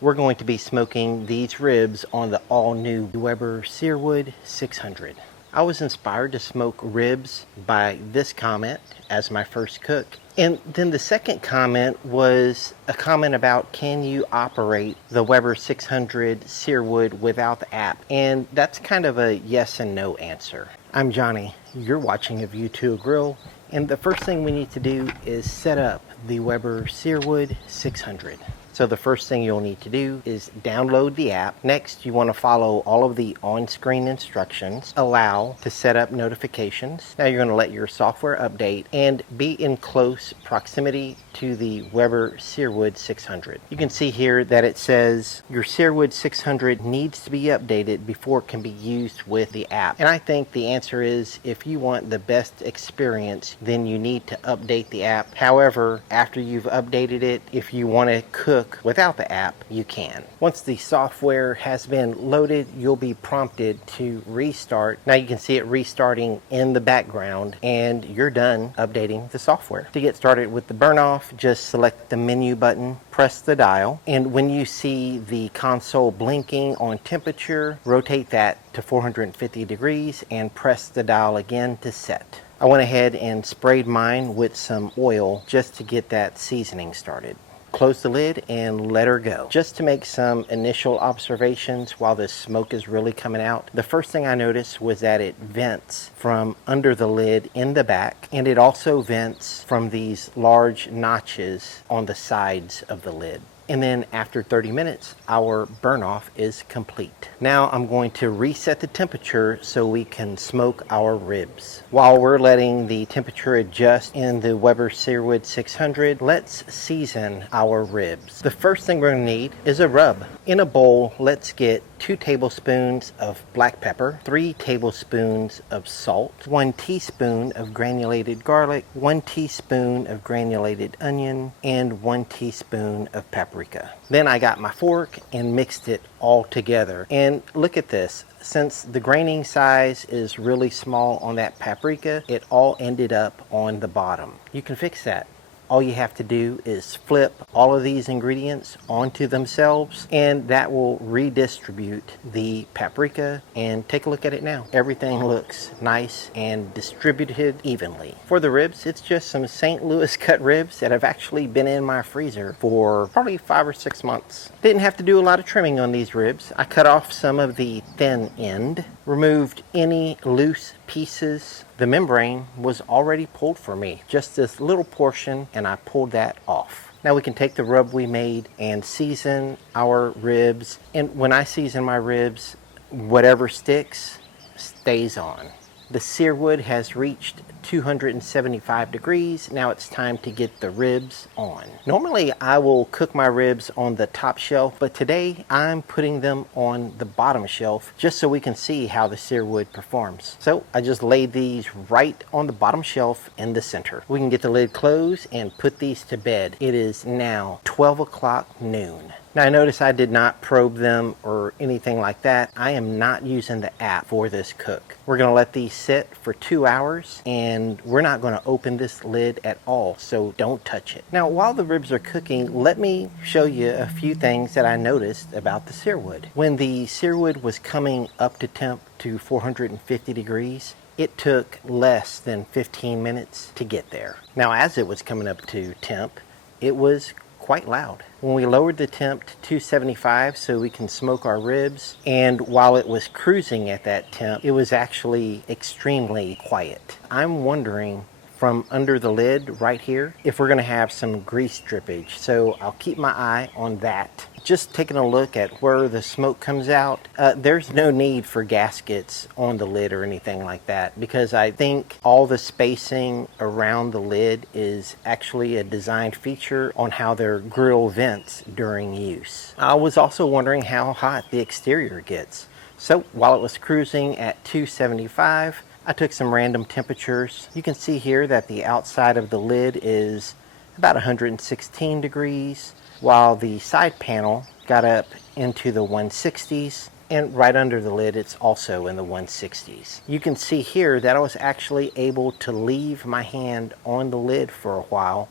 We're going to be smoking these ribs on the all-new Weber Searwood 600. I was inspired to smoke ribs by this comment as my first cook. And then the second comment was a comment about, can you operate the Weber 600 Searwood without the app? And that's kind of a yes and no answer. I'm Johnny. You're watching A View to a Grill. And the first thing we need to do is set up the Weber Searwood 600. So the first thing you'll need to do is download the app. Next, you want to follow all of the on-screen instructions. Allow to set up notifications. Now you're going to let your software update and be in close proximity to the Weber Searwood 600. You can see here that it says your Searwood 600 needs to be updated before it can be used with the app. And I think the answer is, if you want the best experience, then you need to update the app. However, after you've updated it, if you want to cook without the app, you can. Once the software has been loaded, you'll be prompted to restart. Now you can see it restarting in the background, and you're done updating the software. To get started with the burn off, just select the menu button, press the dial, and when you see the console blinking on temperature, rotate that to 450 degrees and press the dial again to set. I went ahead and sprayed mine with some oil just to get that seasoning started. Close the lid and let her go. Just to make some initial observations while the smoke is really coming out. The first thing I noticed was that it vents from under the lid in the back, and it also vents from these large notches on the sides of the lid. And then after 30 minutes, our burn off is complete. Now I'm going to reset the temperature so we can smoke our ribs. While we're letting the temperature adjust in the Weber Searwood 600, let's season our ribs. The first thing we're going to need is a rub. In a bowl, let's get 2 tablespoons of black pepper, 3 tablespoons of salt, 1 teaspoon of granulated garlic, 1 teaspoon of granulated onion, and 1 teaspoon of paprika. Then I got my fork and mixed it all together. And look at this. Since the graining size is really small on that paprika, it all ended up on the bottom. You can fix that. All you have to do is flip all of these ingredients onto themselves, and that will redistribute the paprika. And take a look at it now. Everything looks nice and distributed evenly. For the ribs, it's just some St. Louis cut ribs that have actually been in my freezer for probably 5 or 6 months. Didn't have to do a lot of trimming on these ribs. I cut off some of the thin end, removed any loose pieces. The membrane was already pulled for me, just this little portion, and I pulled that off. Now we can take the rub we made and season our ribs. And when I season my ribs, whatever sticks stays on. The Searwood has reached 275 degrees. Now it's time to get the ribs on. Normally I will cook my ribs on the top shelf, but today I'm putting them on the bottom shelf just so we can see how the Searwood performs. So I just laid these right on the bottom shelf in the center. We can get the lid closed and put these to bed. It is now 12 o'clock noon. Now I notice I did not probe them or anything like that. I am not using the app for this cook. We're going to let these sit for 2 hours, and we're not going to open this lid at all, so don't touch it. Now while the ribs are cooking, let me show you a few things that I noticed about the Searwood. When the Searwood was coming up to temp to 450 degrees, it took less than 15 minutes to get there. Now as it was coming up to temp, it was quite loud. When we lowered the temp to 275 so we can smoke our ribs, and while it was cruising at that temp, it was actually extremely quiet. I'm wondering from under the lid right here if we're going to have some grease drippage, so I'll keep my eye on that. Just taking a look at where the smoke comes out, there's no need for gaskets on the lid or anything like that, because I think all the spacing around the lid is actually a design feature on how their grill vents during use. I was also wondering how hot the exterior gets. So while it was cruising at 275, I took some random temperatures. You can see here that the outside of the lid is about 116 degrees, while the side panel got up into the 160s, and right under the lid it's also in the 160s. You can see here that I was actually able to leave my hand on the lid for a while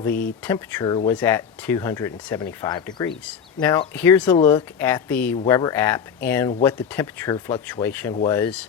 the temperature was at 275 degrees. Now here's a look at the Weber app and what the temperature fluctuation was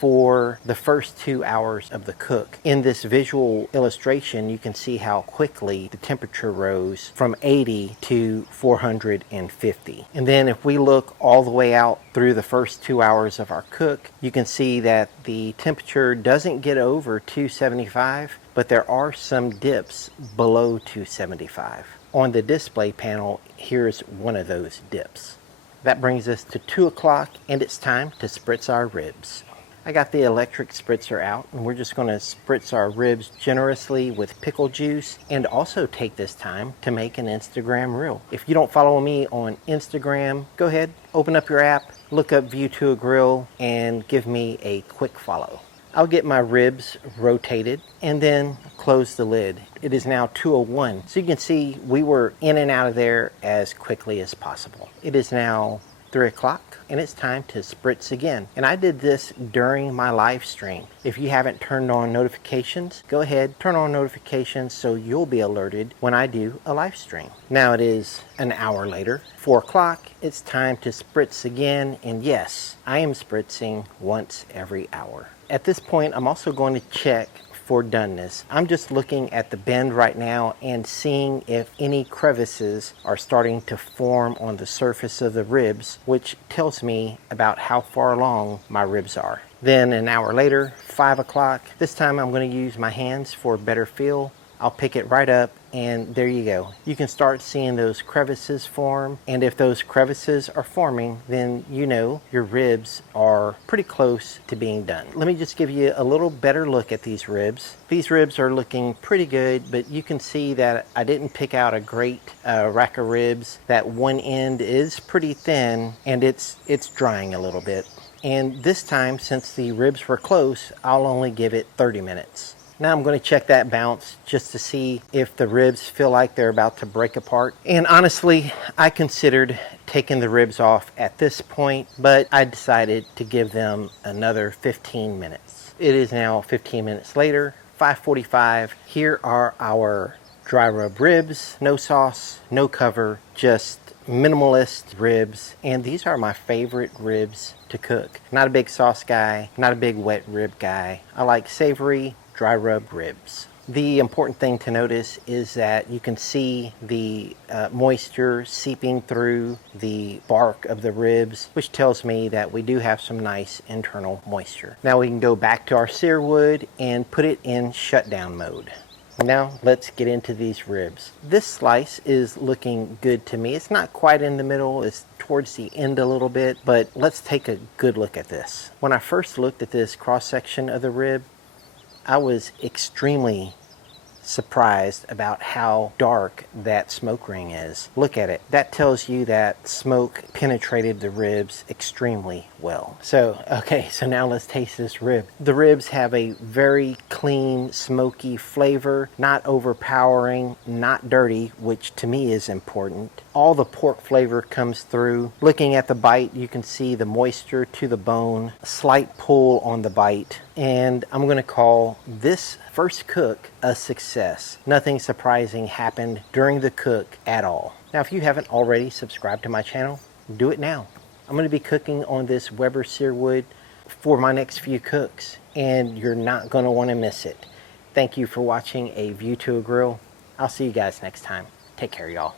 for the first 2 hours of the cook. In this visual illustration, you can see how quickly the temperature rose from 80 to 450. And then if we look all the way out through the first 2 hours of our cook, you can see that the temperature doesn't get over 275, but there are some dips below 275. On the display panel, here's one of those dips. That brings us to 2 o'clock, and it's time to spritz our ribs. I got the electric spritzer out, and we're just going to spritz our ribs generously with pickle juice, and also take this time to make an Instagram reel. If you don't follow me on Instagram, go ahead, open up your app, look up View to a Grill, and give me a quick follow. I'll get my ribs rotated and then close the lid. It is now 2:01, so you can see we were in and out of there as quickly as possible. It is now 3 o'clock, and it's time to spritz again. And I did this during my live stream. If you haven't turned on notifications, go ahead, turn on notifications so you'll be alerted when I do a live stream. Now it is an hour later, 4 o'clock, it's time to spritz again, and yes, I am spritzing once every hour. At this point, I'm also going to check for doneness. I'm just looking at the bend right now and seeing if any crevices are starting to form on the surface of the ribs, which tells me about how far along my ribs are. Then an hour later, 5 o'clock, this time I'm going to use my hands for a better feel. I'll pick it right up, and there you go. You can start seeing those crevices form, and if those crevices are forming, then you know your ribs are pretty close to being done. Let me just give you a little better look at these ribs. These ribs are looking pretty good, but you can see that I didn't pick out a great rack of ribs. That one end is pretty thin, and it's drying a little bit. And this time, since the ribs were close, I'll only give it 30 minutes. Now I'm going to check that bounce just to see if the ribs feel like they're about to break apart. And honestly, I considered taking the ribs off at this point, but I decided to give them another 15 minutes. It is now 15 minutes later, 5:45. Here are our dry rub ribs, no sauce, no cover, just minimalist ribs, and these are my favorite ribs to cook. Not a big sauce guy, not a big wet rib guy. I like savory, dry rub ribs. The important thing to notice is that you can see the moisture seeping through the bark of the ribs, which tells me that we do have some nice internal moisture. Now we can go back to our Searwood and put it in shutdown mode. Now let's get into these ribs. This slice is looking good to me. It's not quite in the middle, it's towards the end a little bit, but let's take a good look at this. When I first looked at this cross section of the rib, I was extremely surprised about how dark that smoke ring is. Look at it. That tells you that smoke penetrated the ribs extremely well. So now let's taste this rib. The ribs have a very clean, smoky flavor, not overpowering, not dirty, which to me is important. All the pork flavor comes through. Looking at the bite, you can see the moisture to the bone, slight pull on the bite, and I'm going to call this first cook a success. Nothing surprising happened during the cook at all. Now, if you haven't already subscribed to my channel, do it now. I'm going to be cooking on this Weber Searwood for my next few cooks, and you're not going to want to miss it. Thank you for watching A View to a Grill. I'll see you guys next time. Take care, y'all.